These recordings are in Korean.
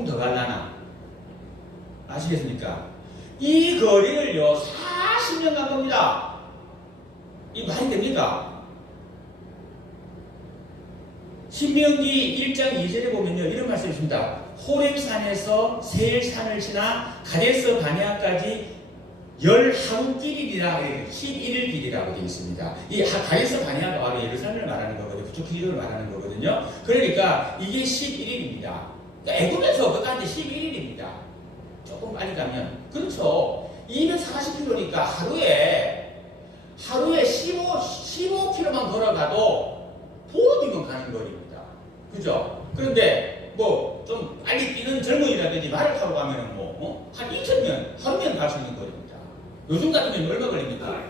조금 더 갈라나? 아시겠습니까? 이 거리를요, 40년 간 겁니다. 이 말이 됩니까? 신명기 1장 2절에 보면요, 이런 말씀이 있습니다. 호렘산에서 세일산을 지나 가데스 바네아까지 열 하루길이라 11일 길이라고 되어 있습니다. 이 하- 가데스 바네아가 바로 예루살렘을 말하는 거거든요. 그쪽 길이를 말하는 거거든요. 그러니까 이게 11일입니다. 그러니까 애굽에서 그까지 11일입니다. 조금 빨리 가면 그렇죠. 240km니까 하루에 하루에 15 15km만 걸어가도 보름이면 가는 거리입니다. 그죠? 그런데 뭐 좀 빨리 뛰는 젊은이라든지 말을 타고 가면은 뭐 어? 한 2천년 하루면 갈 수 있는 거리입니다. 요즘 같으면 얼마 걸립니까?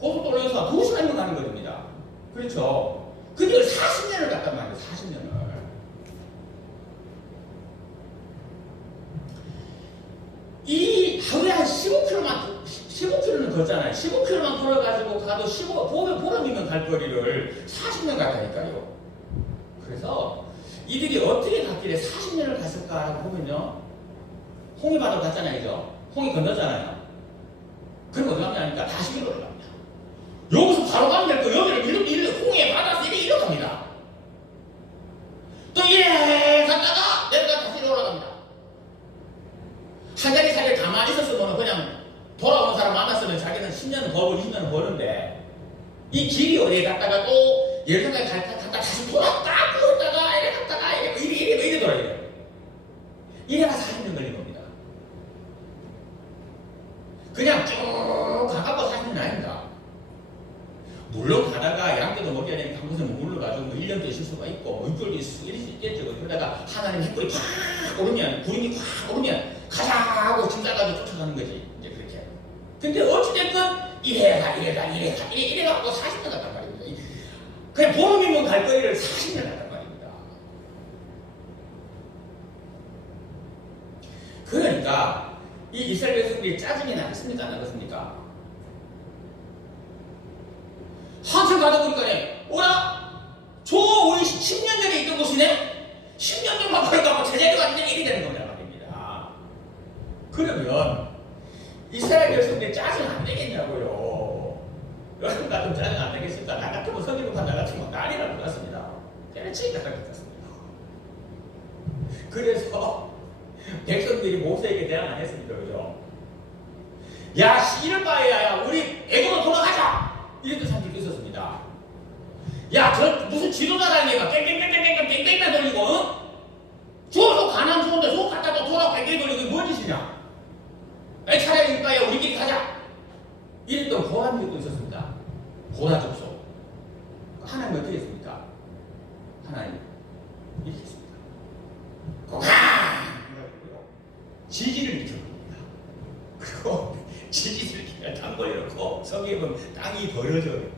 고속도로에서 2시간이면 가는 거리입니다. 그렇죠? 근데 이걸 40년을 갔단 말이에요. 40년을. 이 하루에 한 15km만 15km는 걷잖아요. 15km만 걸어가지고 가도 15 보면 보름이면 갈 거리를 40년 갔다니까요. 그래서 이들이 어떻게 갔길래 40년을 갔을까라고 보면요. 홍해 바다로 갔잖아요, 그죠? 홍해 건너잖아요. 그럼 어디 가냐니까 다시 길로 갑니다. 여기서 바로 가면 될 거 여기를 일로 일로 홍해 바다에서 이리 이리 갑니다. 또 이래 갔다가 내려가 다시 올라갑니다. 한 자리 살에 가만히 있었으면 그냥 돌아오는 사람 만났으면 자기는 10년은 벌고 20년은 버는데 이 길이 어디에 갔다가 또 예루살렘에 갈- 갔다가 다시 돌았다 갔다가 이래 갔다가 이래 이래 이래 이래 돌아요. 이래가 40년 걸린 겁니다. 그냥 쭉 가갖고 40년 아닙니다. 물론 가다가 양떼도 먹여야 되니까 한 곳에 머물러가지고 뭐 1년도 있을 수가 있고 뭐 6개월도 있을 수 있겠죠. 그러다가 하나님 햇불이 팍 오르면 구름이 팍 오르면 가자 하고 짐 싸가지고 쫓아가는 거지. 이제 그렇게. 근데 어찌됐든 이래가 이래가 이래가 이래 이래갖고 40년 갔단 말입니다. 이- 그냥 보름이면 갈 거리를 40년 갔단 말입니다. 그러니까 이 이스라엘 백성들이 짜증이 나겠습니까? 안 나겠습니까? 한참 가다 보니까 오라 저 우리 10년 전에 있던 곳이네 10년 전만 걸어가고 뭐 제자리가 완전 일이 되는 겁니다 말입니다 그러면 이스라엘 백성들이 짜증 안 되겠냐고요 여러분 같으면 짜증 안 되겠습니까? 나 같으면 성경판 나 같으면 난리 날것 같습니다 때려치기 나갈 것 같습니다 그래서 백성들이 모세에게 대항 안 했습니다 그죠? 야 씨를 바에야 야, 우리 애굽으로 돌아가자 이랬던 사람들도 있었습니다. 야, 저 무슨 지도자라니까 땡땡땡땡땡 땡땡땡 돌리고, 응? 저저 가난 좋은데 저 갔다 또 돌아 땡땡 돌리고 이게 뭔 짓이냐? 에 차라리 이빠야 우리끼리 가자. 이랬던 고함들도 있었습니다. 고다 접속. 하나님 어떻게 했습니까? 하나님 이렇게 했습니다. 고가 지지를 일으켰습니다. 그리고 지지를 그냥 땅벌이 놓고 성경에 보면 땅이 벌어져요.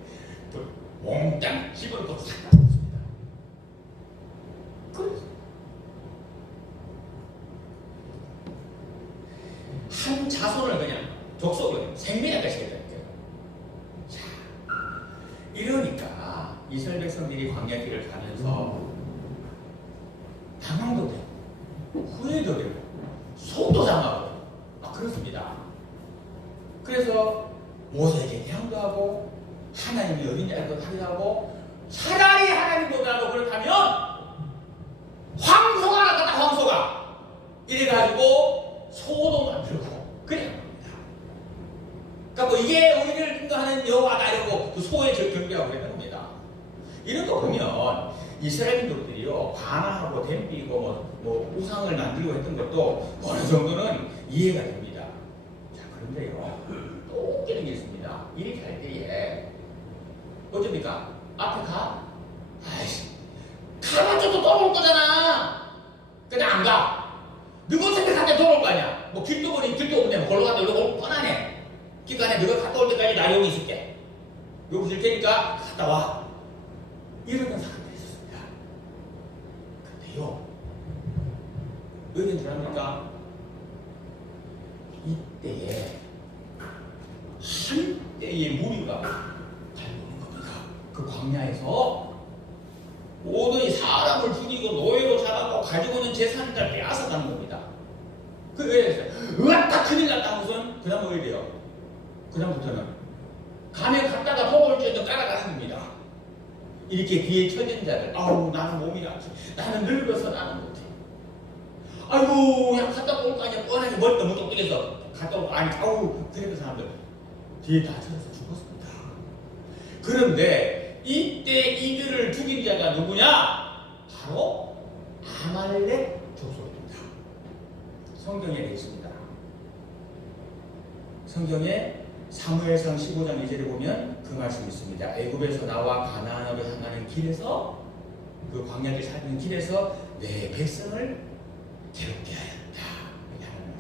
또 몽땅 집어넣고 싹 나왔습니다. 그래서 한 자손을 그냥 족속을 생명하게 시켰다니까요. 자, 이러니까 이스라엘 백성들이 광야길을 가면서 당황도 되고 후회도 되고 속도 상하고 막 그렇습니다. 그래서 모세에게 대항도 하고 하나님이 어디냐 이걸 하기도 하고 차라리 하나님보다도 그렇다면 황소가 나갔다 황소가 이래가지고 소도 만들고 그래. 그러니까 뭐 이게 우리를 인도하는 여호와다 이러고 그 소의 절 경계하고 그랬는 겁니다. 이런 거 보면 이스라엘 민족들이요 반하고 댐비고 뭐, 뭐 우상을 만들고 했던 것도 어느 정도는 이해가 됩니다. 자 그런데요 또 웃기는 게 있습니다. 이렇게 할 때에 어쩝니까? 앞에 가? 아이씨 가봤자 또 돌아올 거잖아. 근데 안 가. 누구 생각한테 돌아올 거 아니야. 뭐 길도 보니 길도 보니 걸로 가도 올 뻔하네. 그러니까 내가 갔다 올 때까지 나 여기 있을게. 여기 있을 테니까 갔다 와. 이러는 사람들이 있었습니다. 근데요, 의견 들합니까? 이때에 한때의 무리가 달려오는 겁니다. 그 광야에서 모든 이 사람을 죽이고 노예로 잡아고 가지고 있는 재산 자를 빼앗아 가는 겁니다. 그 외에서 으악다 큰일 났다 무슨 그다음 뭐 이래요. 그다음부터는 감에 갔다가 폭을 쬐도 깔아가는 겁니다. 이렇게 뒤에 처진 자들 아우 나는 몸이 약해 나는 늙어서 나는 못해 아이고 야 갔다 올 거 아니야 뻔하게 똑똑해서 갔다 올거 아니 아우 그랬던 사람들 뒤에 다 쳐서 죽었습니다. 그런데 이때 이들을 죽인 자가 누구냐? 바로 아말렉 족속입니다. 성경에 있습니다. 성경에 사무엘상 15장 2절에 보면 그 말씀이 있습니다. 애굽에서 나와 가나안으로 향하는 길에서 그 광야를 사는 길에서 내 백성을 괴롭게 하였다. 이렇게 하는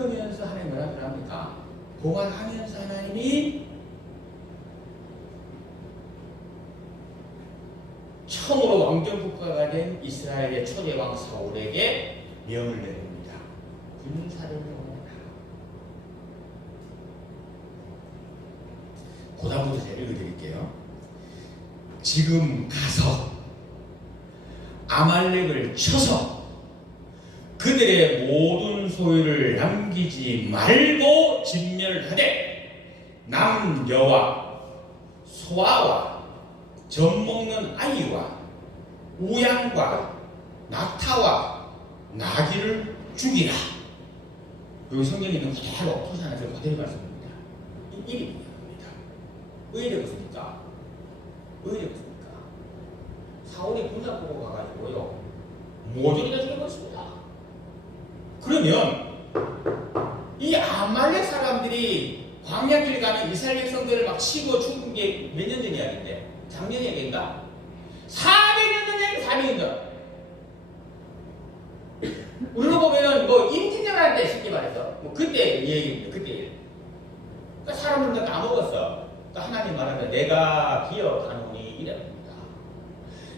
그러면서 하나님 뭐라 합니까? 보관하면서 하나님이 처음으로 왕정 국가가 된 이스라엘의 초대 왕 사울에게 명을 내립니다. 군사를 보내라. 고다부터 제가 읽어드릴게요. 지금 가서 아말렉을 쳐서 그들의 모든 소유를 남기지 말고 진멸하되 남여와 소아와 젖 먹는 아이와 우양과 낙타와 나귀를 죽이라. 여기 성경에 있는 그대로 토산에서 그대로 말씀입니다. 이 일이 겁니다. 왜 이러겠습니까? 왜 이러겠습니까? 사울이 군사 보고 가가지고요. 모조리 다 죽여버렸습니다. 그러면 이 아말렉 사람들이 광야길 가는 이스라엘 백성들을 막 치고 죽은 게 몇 년 전 이야기인데 작년 얘기인가? 400년 전 얘기 400년 전. 우리로 보면은 뭐 임진왜란 때 쉽게 말해서 뭐 그때 얘기입니다. 그때. 그러니까 사람은 다 까먹었어. 그러니까 하나님 말하면 내가 기억하노니 이랍니다.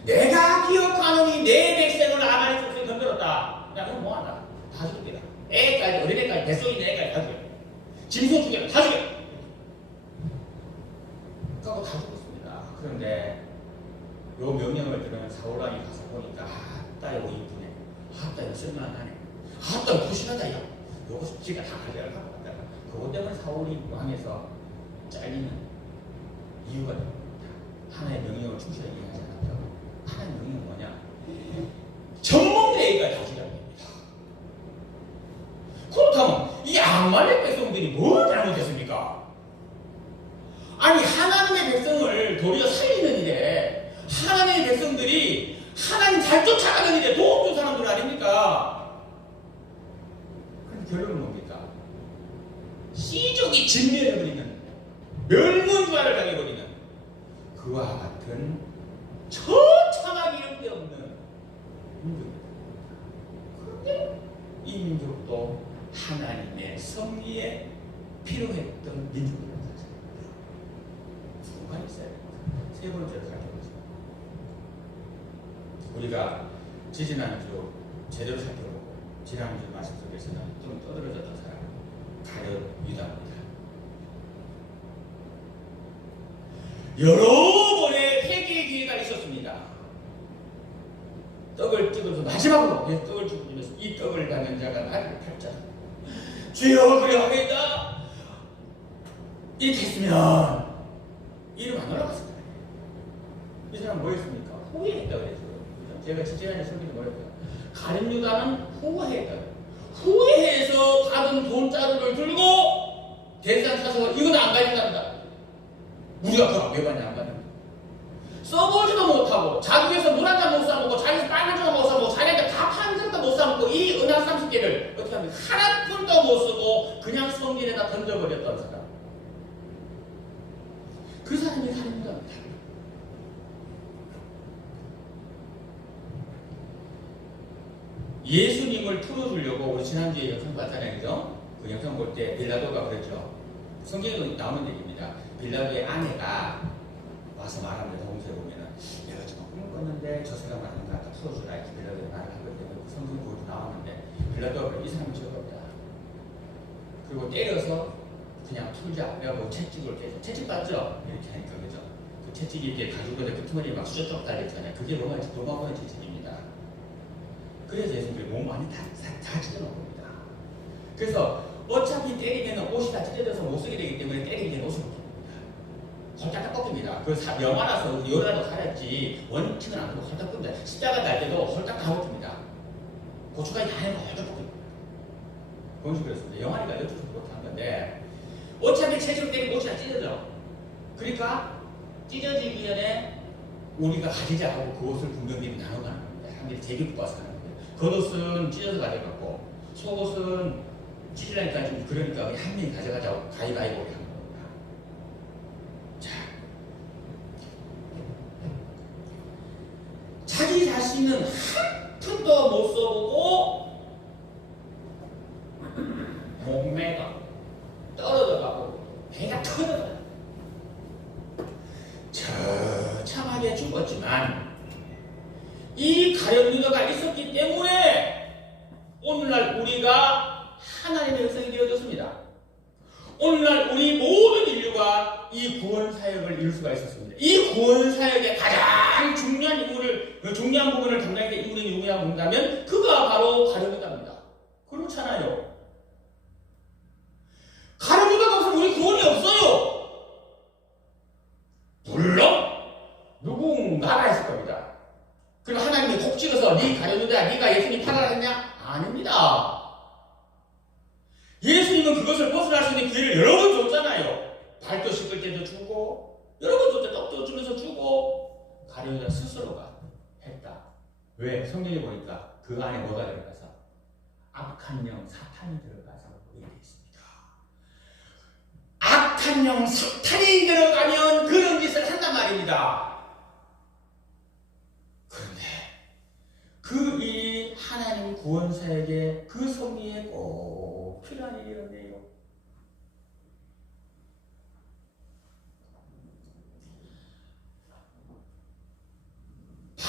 내가 기억하노니 내 백성을 아말렉 백성이 건드렸다. 야 그럼 뭐하나? 다 죽여라. 애까지 어린애까지 뱃속에 애까지 다 죽여. 짐승 죽여 다 죽여. 그거 다 죽었습니다. 그런데 요 명령을 들으면 사울왕이 가서 보니까 아따 이거 이쁘네. 아따 이거 쓸만하네. 아따 이거 푸신하다 야. 요거 지가 다 가져갈 것 같다. 그것 때문에 사울이 왕에서 잘리는 이유가 됩니다. 하나의 명령을 충실하게 이행하지 않았다고. 하나의 명령은 뭐냐? 전문대회가 다 죽여야 됩니다. 그렇다면 이 아말렉 백성들이 뭘 잘못했습니까? 아니 하나님의 백성을 도리어 살리는 일에 하나님의 백성들이 하나님 잘 쫓아가는 일에 도움 준 사람들 아닙니까? 근데 결론은 뭡니까? 시족이 진멸해버리는 멸문주화를 당해버리는 그와 같은 처참하기 이런 데 없는 민족입니다. 그런데 이 민족도 하나님의 섭리에 필요했던 사실입니다. 누가 있어야. 세 번째로 살펴보겠습니다. 우리가 지지난주 제대로 살펴보고 지난주 말씀 속에서는 좀 떠들어졌던 사람 가룟 유다입니다. 여러 번의 회개의 기회가 있었습니다. 떡을 찍어서 마지막으로 예, 떡을 찍으면서 이 떡을 받는 자가 나를 팔자. 주여 그래 하겠다. 이렇게 했으면 이름 안 올라갔을 거예요. 이 사람 뭐였습니까? 후회했다고. 그죠? 제가 지지난해 설교도 뭐랬어요? 가룟 유다는 후회했다. 후회해서 받은 돈자루를 들고 대산 사서 이건 안 가진답니다. 우리가 그거 왜 받냐 안 받냐. 써보지도 못하고 자기에서 물 한 잔 못 사먹고 자기에서 빵한 조각 못 사먹고 사먹고 이 은하 30개를 어떻게 하면 하나 푼도 못 쓰고 그냥 성길에다 던져버렸던 사람 그 사람이 가룟유다입니다 예수님을 풀어주려고 우리 지난주에 영상 봤잖아요 그죠? 그 영상 볼 때 빌라도가 그랬죠 성경에도 나오는 얘기입니다 빌라도의 아내가 와서 말합니다. 동서에 보면은 내가 지금 꿈을 꿨는데 저 사람 아닌가 다 풀어주라 이렇게 빌라도가 말을 하거든요. 성경 보도 나왔는데 빌라도가 이 사람이 죄없다. 그리고 때려서 그냥 풀자. 내가 뭐 채찍을 깨서 채찍 봤죠? 이렇게 하니까 그죠? 그 채찍이 이렇게 가지고 그 틈머리 막 쑤셔 달렸잖아요. 그게 로마 로마군의 채찍입니다. 그래서 예수님들이 몸 많이 다, 다, 다 찢어놓은 겁니다. 그래서 어차피 때리면 옷이 다 찢어져서 못 쓰게 되기 때문에 때리면 옷을 홀딱 꺾입니다. 그 사- 영화라서 열라도 가렸지 원칙은 안 그렇고 홀딱 꺾입니다. 십자가 날 때도 홀딱 다 꺾입니다. 고추까지 다 해놓고 홀딱 꺾입니다. 그건 그렇습니다. 영화니까 어쩔 수 없이 그렇게 한 건데 어차피 체중 옷이 다 찢어져. 그러니까 찢어지기 전에 우리가 가지자 하고 그 옷을 분명히 나눠가는 겁니다. 사람들이 제비 뽑아서 가는 겁니다. 겉옷은 찢어서 가져갔고 속옷은 찢으려니까 좀 그러니까 한 명이 가져가자고 가위바위보 한 겁니다. 자, 자기 자신은 한 푼도 못 써보고 몸매가 떨어져가고 배가 터져가요. 처참하게 죽었지만 이 가련유다가 있었기 때문에 오늘날 우리가 하나님의 백성이 되어졌습니다. 오늘날 우리 모든 인류가 이 구원 사역을 이룰 수가 있었습니다. 이 구원 사역의 가장 중요한 인물을 그 중요한 부분을 된 인물이 누구냐 본다면 그가 바로 가련유다입니다. 그렇잖아요. 가련유다가 없으면 우리 구원이 없어요. 물론 누군가가 있을 겁니다. 그럼 하나님이 콕 찍어서 네 가려누다 네가 예수님 팔아라 했냐? 아닙니다. 예수님은 그것을 벗어날 수 있는 기회를 여러 번 줬잖아요. 발도 씻을 때도 주고 여러 번 줬죠. 떡도 주면서 주고 가려누다 스스로가 했다. 왜? 성경에 보니까 그 안에 뭐가 들어가서 악한 영 사탄이 들어가서 되어 있습니다. 악한 영 사탄이 들어가면 그런 짓을 한단 말입니다. 그런데 그이 하나님 구원사에게 그 섭리에 꼭 필요한 일이었네요.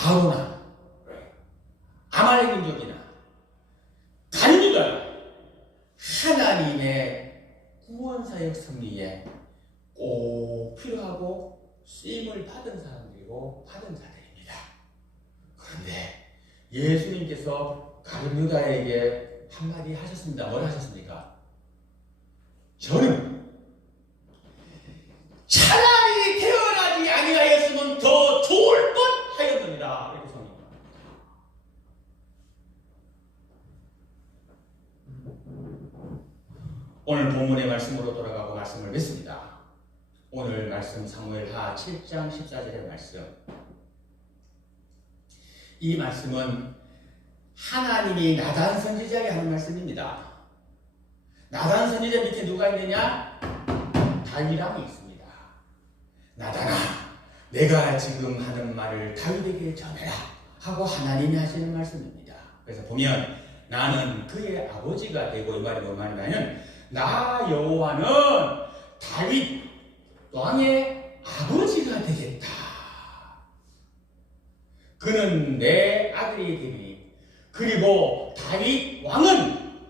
바로나 아말렉 민족이나 간유다 하나님의 구원사역 승리에 꼭 필요하고 쓰임을 받은 사람들이고 받은 자들입니다. 그런데 예수님께서 가룟 유다에게 한마디 하셨습니다. 뭘 하셨습니까? 저는 차라리 태어나지 아니하였으면 더 좋을 것 하였느니라 이렇게 성입니다. 오늘 본문의 말씀으로 돌아가고 말씀을 맺습니다. 오늘 말씀 사무엘하 7장 14절의 말씀. 이 말씀은 하나님이 나단 선지자에게 하는 말씀입니다. 나단 선지자 밑에 누가 있느냐? 다윗왕이 있습니다. 나단아, 내가 지금 하는 말을 다윗에게 전해라 하고 하나님이 하시는 말씀입니다. 그래서 보면 나는 그의 아버지가 되고 이 말이 뭔 말이냐면 나 여호와는 다윗 왕의 아버지가 되겠다. 그는 내 아들이 되리니 그리고 다윗 왕은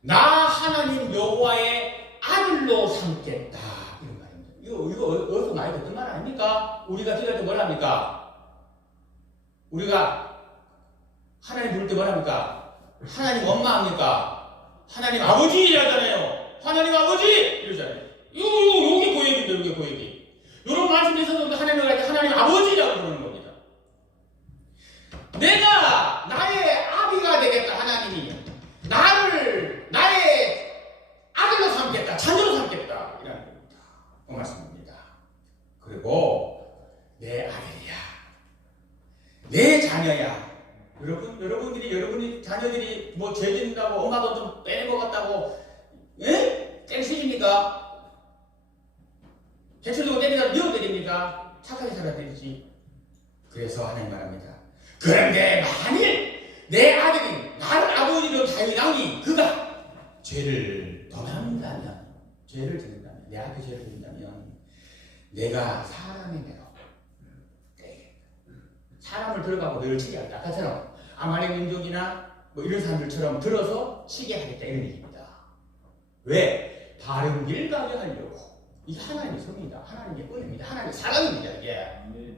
나 하나님 여호와의 아들로 삼겠다. 이런 말입니다. 이거 이거 어- 어디서 많이 듣던 말 아닙니까? 우리가 기도할 때뭘 합니까? 우리가 하나님 부를 때뭘 합니까? 하나님 엄마 합니까? 하나님 아버지 이러잖아요. 하나님 아버지 이러잖아요. 요, 요, 요게 고역인데, 요게 고역이. 요런 있어서 하나님을 할 때 하나님 아버지라고 부르는 겁니다. 내가 나의 아비가 되겠다, 하나님이. 나를, 나의 아들로 삼겠다, 자녀로 삼겠다. 이라는 겁니다. 그 말씀입니다. 그리고 내 아들이야. 내 자녀야. 여러분, 여러분들이, 여러분이 자녀들이 뭐 죄진다고 엄마도 좀 빼는 것 같다고, 예? 땡식입니까? 대출 두고 때리다 미워 때립니까? 착하게 살아야 되지. 그래서 하나님 말합니다. 그런데 만일 내 아들이 나를 아버지로 다윗왕이 그가 죄를 범한다면 죄를 짓는다면 내 앞에 죄를 짓는다면 내가 사람의 때리겠다. 사람을 들어가고 늘 치게 하겠다. 아까처럼 아말렉 민족이나 뭐 이런 사람들처럼 들어서 치게 하겠다 이런 얘기입니다. 왜? 바른 길 가게 하려고. 이게 하나님의 성입니다. 하나님의 은혜입니다. 하나님의 사랑입니다. 이게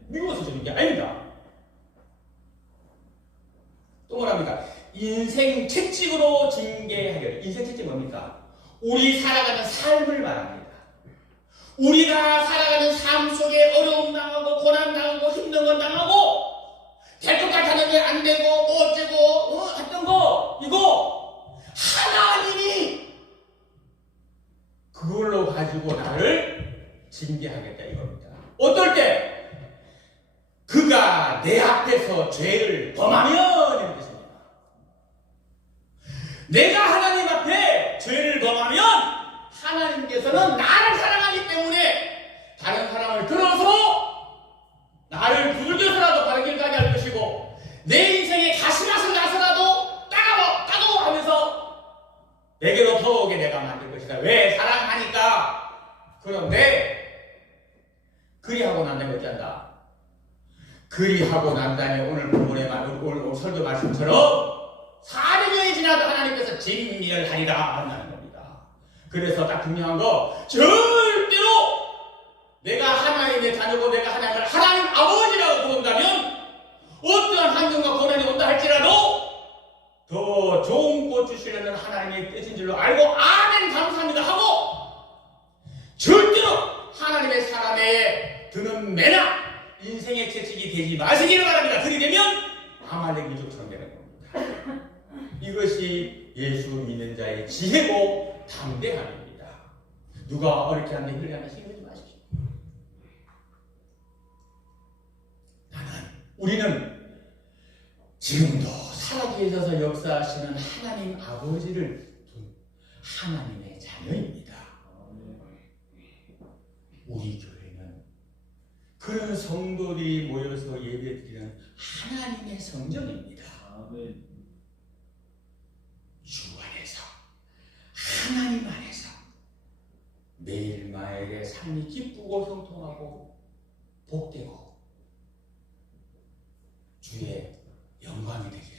미워서 주는 게 아닙니다. 또 뭐랍니까? 인생 채찍으로 징계하려. 인생 채찍 뭡니까? 우리 살아가는 삶을 말합니다. 우리가 살아가는 삶 속에 어려움 당하고 고난 당하고 힘든 건 당하고 될것 같았는데 안 되고 뭐 어쩌고 어, 했던 거 이거 하나님이 그걸로 가지고 나를 징계하겠다 이겁니다. 어떨 때 그가 내 앞에서 죄를 범하면 이런 뜻입니다. 내가 하나님 앞에 죄를 범하면 하나님께서는 나를 사랑하기 때문에 다른 사람을 들어서 나를 불교서라도 바른 길 가게 할 것이고 내 인생에 가시밭을 나서라도 따가워 따가워 하면서 내게로 더오게 내가 만들 것이다. 왜? 사랑하니까. 그런데 그리하고 난 다음에 어찌한다? 그리하고 난 다음에 오늘 본문의 말, 오늘, 오늘 설교 말씀처럼 400년이 지나도 하나님께서 진멸하리라 한다는 겁니다. 그래서 딱 중요한 거 절대로 내가 하나님의 자녀고 내가 하나님을 하나님 아버지라고 부른다면 어떠한 환경과 고난이 온다 할지라도 더 좋은 꽃 주시려는 하나님의 뜻인 줄로 알고 아멘 감사합니다 하고 절대로 하나님의 사람에 드는 매나 인생의 채찍이 되지 마시기를 바랍니다. 그리되면 아말렉 민족처럼 되는 겁니다. 이것이 예수 믿는 자의 지혜고 담대함입니다. 누가 어렵게 하는데 그렇게 하는 쓰지 마십시오. 나는 우리는 지금도 살아계에 있어서 역사하시는 하나님 아버지를 둔 하나님의 자녀입니다. 우리 교회는 그런 성도들이 모여서 예배드리는 하나님의 성전입니다. 주 안에서 하나님 안에서 매일매일의 삶이 기쁘고 형통하고 복되고 주의 영광이 되기를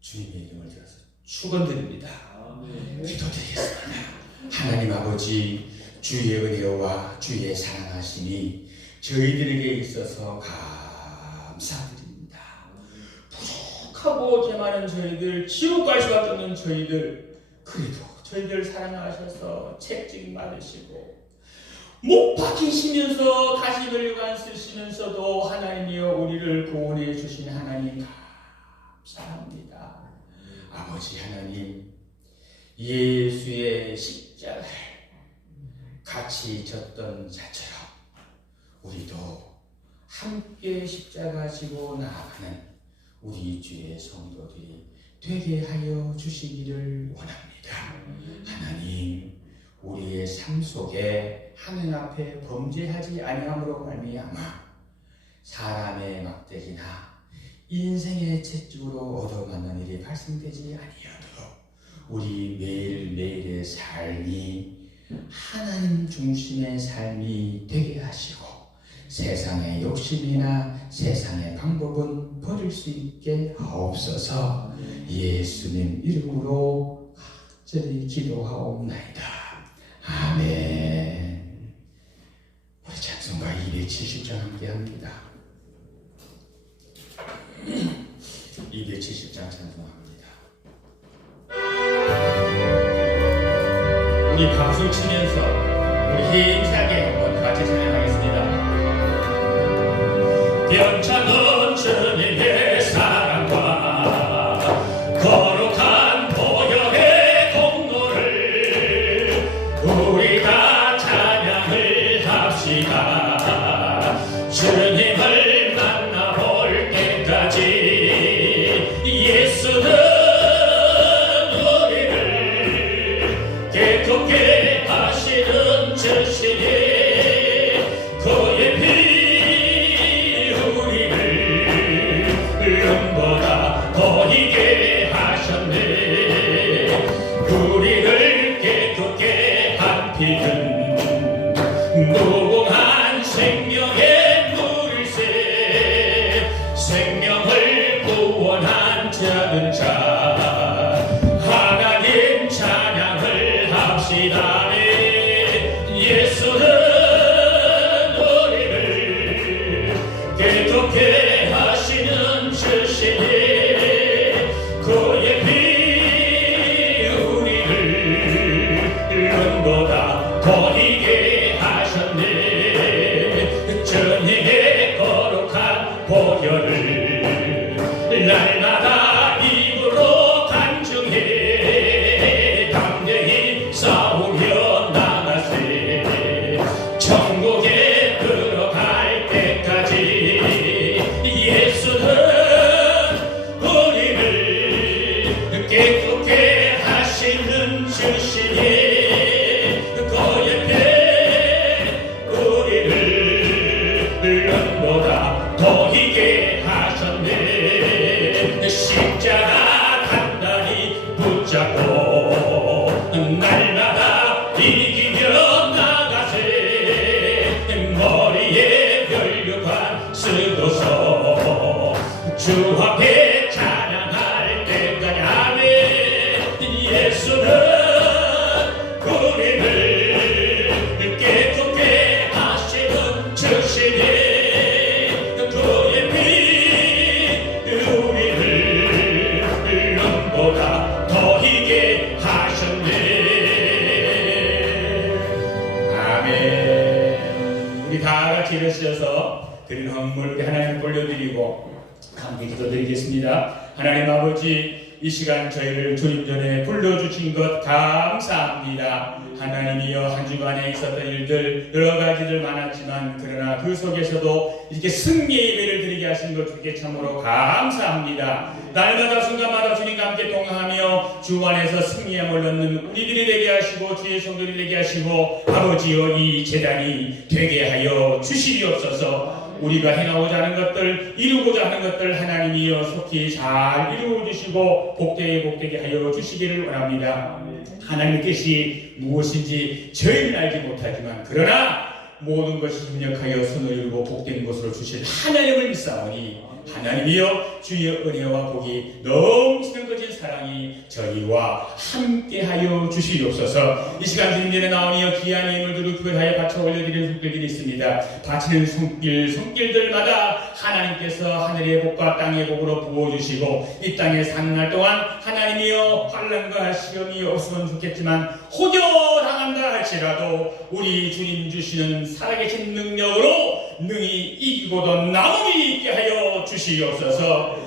주님의 이름을 들어서 축원드립니다. 기도드리겠습니다. 하나님 아버지 주의 은혜와 주의 사랑하심이 저희들에게 있어서 감사드립니다. 부족하고 죄 많은 저희들 지옥 갈 수밖에 없는 저희들 그래도 저희들 사랑하셔서 책찍 받으시고 못 박히시면서 다시 멸류관 쓰시면서도 하나님이여 우리를 구원해 주신 하나님 감사합니다. 아버지 하나님 예수의 십자가를 같이 졌던 자처럼 우리도 함께 십자가 지고 나아가는 우리 주의 성도들이 되게 하여 주시기를 원합니다. 하나님 우리의 삶 속에 하늘 앞에 범죄하지 아니함으로 말미암아 사람의 막대기나 인생의 채찍으로 얻어맞는 일이 발생되지 아니하도록 우리 매일매일의 삶이 하나님 중심의 삶이 되게 하시고 세상의 욕심이나 세상의 방법은 버릴 수 있게 하옵소서 예수님 이름으로 간절히 기도하옵나이다. 아멘. 우리 찬송가 270장 함께 합니다. 270장 찬송합니다. 우리 박수 치면서 우리 힘차게 한번 같이 찬양하겠습니다. Piancia dolce 무궁한 생명의 드린 헌물 우리 하나님 올려드리고 함께 기도드리겠습니다. 하나님 아버지 이 시간 저희를 주님 전에 불러주신 것 감사합니다. 하나님이여 한 주간에 있었던 일들 여러 가지들 많았지만 그러나 그 속에서도 이렇게 승리의 예배를 드리게 하신 것 주께 참으로 감사합니다. 날마다 순간마다 주님과 함께 동행하며 주 안에서 승리함을 얻는 우리들이 되게 하시고 주의 성도들이 되게 하시고 아버지여 이 재단이 되게 하여 주시리옵소서 우리가 행하고자 하는 것들 이루고자 하는 것들 하나님이여 속히 잘 이루어 주시고 복되게 복되게 하여 주시기를 원합니다. 하나님의 뜻이 무엇인지 저희는 알지 못하지만 그러나 모든 것이 협력하여 손을 이루고 복된 것으로 주실 하나님을 믿사오니 하나님이여 주의 은혜와 복이 넘치는 거진 사랑이 저희와 함께하여 주시옵소서. 이 시간 주님 전에 나오니 귀한 예물 들을 구별하여 바쳐 올려드리는 손길들이 있습니다. 바치는 손길 손길들마다 하나님께서 하늘의 복과 땅의 복으로 부어주시고 이 땅에 사는 날 동안 하나님이여 환란과 시험이 없으면 좋겠지만 호교당한다 할지라도 우리 주님 주시는 살아계신 능력으로 능히 이기고도 나음이 있게 하여 주시옵소서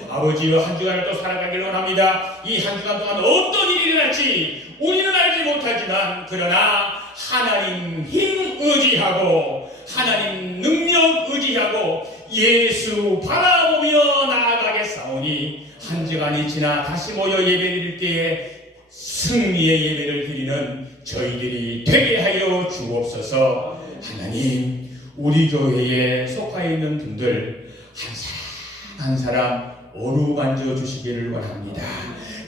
아버지여 한 주간을 또 살아가길 원합니다. 이 한 주간 동안 어떤 일이 일어날지 우리는 알지 못하지만 그러나 하나님 힘 의지하고 하나님 능력 의지하고 예수 바라보며 나아가겠사오니 한 주간이 지나 다시 모여 예배 드릴 때에 승리의 예배를 드리는 저희들이 되게 하여 주옵소서. 하나님 우리 교회에 속하여 있는 분들 한 사람 한 사람 어루만져 주시기를 원합니다.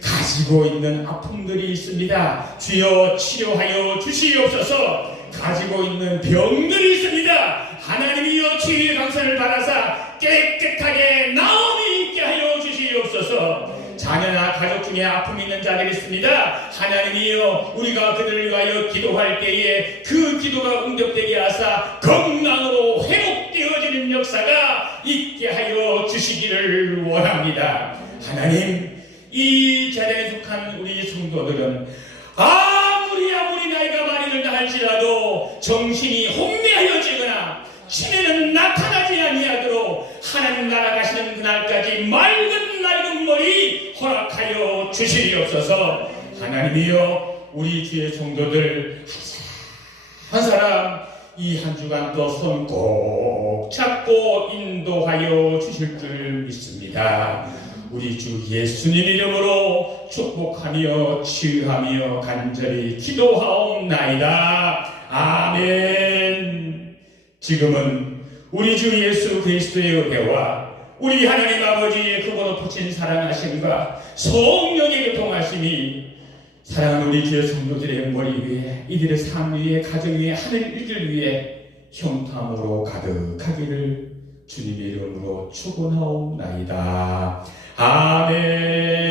가지고 있는 아픔들이 있습니다. 주여 치료하여 주시옵소서. 가지고 있는 병들이 있습니다. 하나님이여 치유의 강선을 받아사 깨끗하게 나음이 있게 하여 주시옵소서. 자녀나 가족 중에 아픔이 있는 자들이 있습니다. 하나님이여 우리가 그들을 위하여 기도할 때에 그 기도가 응답되게 하사 건강으로 회복되어지는 역사가 있게 하여 주시기를 원합니다. 하나님 이 자리에 속한 우리 성도들은 아무리 아무리 나이가 많이 들다 할지라도 정신이 혼미하여지거나 치매는 나타나지 아니하도록 하나님 나라 가시는 그날까지 맑은 맑은 머리 허락하여 주시리옵소서 하나님이여 우리 주의 성도들 한 사람 이 한 주간 또손꼭 잡고 인도하여 주실 줄 믿습니다. 우리 주 예수님 이름으로 축복하며 치유하며 간절히 기도하옵나이다. 아멘. 지금은 우리 주 예수 그리스도의 은혜와 우리 하나님 아버지의 크고 높으신 사랑하심과 성령의 교통하심이 사랑하는 우리 주의 성도들의 머리 위에 이들의 삶 위에 가정 위에 하늘 일들 위에 형통함으로 가득하기를 주님의 이름으로 축원하옵나이다. 아멘.